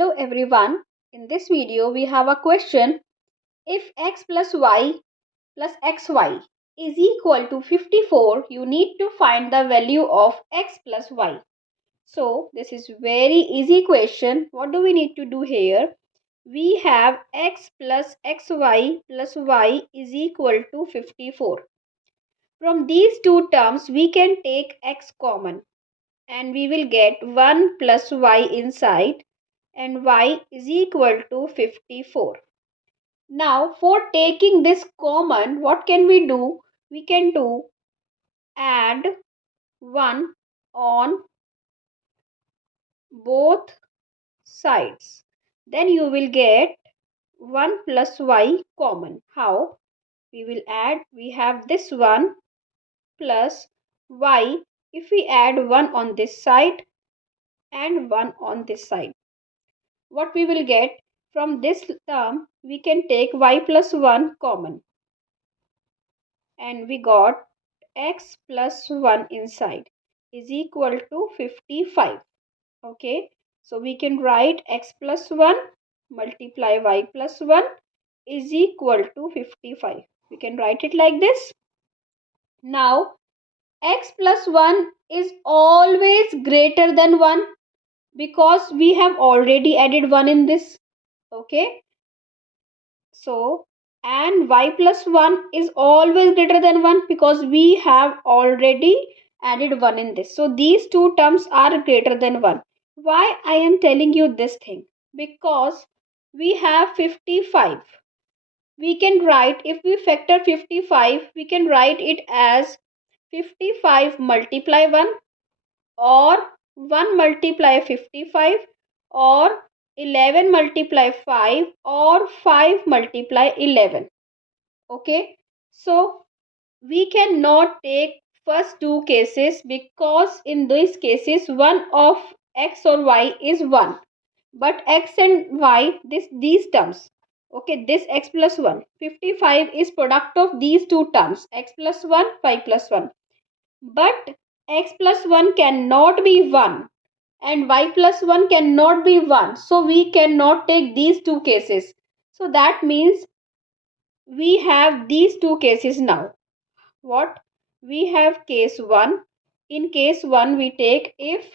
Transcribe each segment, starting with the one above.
Hello everyone. In this video we have a question. If x plus y plus xy is equal to 54, you need to find the value of x plus y. So this is very easy question. What do we need to do here? We have x plus xy plus y is equal to 54. From these two terms we can take x common and we will get 1 plus y inside and y is equal to 54. Now for taking this common, what can we do? We can do add 1 on both sides. Then you will get 1 plus y common. How? We will add, we have this 1 plus y. If we add 1 on this side and 1 on this side, what we will get? From this term we can take y plus 1 common and we got x plus 1 inside is equal to 55. Okay, so we can write x plus 1 multiply y plus 1 is equal to 55. We can write it like this. Now x plus 1 is always greater than 1 because we have already added 1 in this. Okay, so and y plus 1 is always greater than 1 because we have already added 1 in this. So these two terms are greater than 1. Why I am telling you this thing? Because we have 55. We can write, if we factor 55, we can write it as 55 multiply 1 or 1 multiply 55 or 11 multiply 5 or 5 multiply 11. Okay, so we cannot take first two cases because in these cases one of x or y is 1, but x and y, these terms, okay, this x plus 1, 55 is product of these two terms, x plus 1, y plus 1, but x plus 1 cannot be 1 and y plus 1 cannot be 1. So we cannot take these two cases. So that means we have these two cases now. What? We have case 1. In case 1 we take if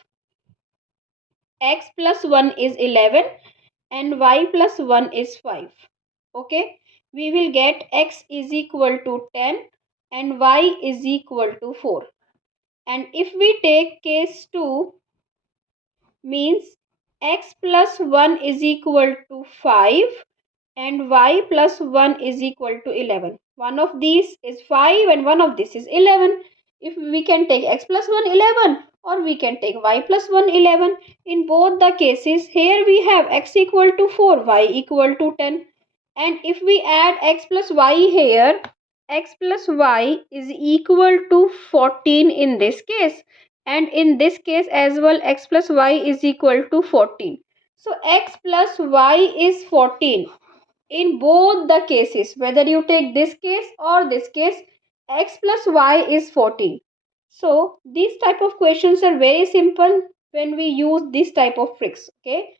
x plus 1 is 11 and y plus 1 is 5. Okay. We will get x is equal to 10 and y is equal to 4. And if we take case 2, means x plus 1 is equal to 5 and y plus 1 is equal to 11. One of these is 5 and one of this is 11. If we can take x plus 1 11 or we can take y plus 1 11. In both the cases, here we have x equal to 4, y equal to 10. And if we add x plus y here, x plus y is equal to 14 in this case. And in this case as well, x plus y is equal to 14. So x plus y is 14 in both the cases. Whether you take this case or this case, x plus y is 14. So these type of questions are very simple when we use this type of tricks. Okay,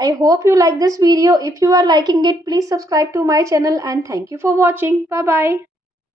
I hope you like this video. If you are liking it, please subscribe to my channel and thank you for watching. Bye bye.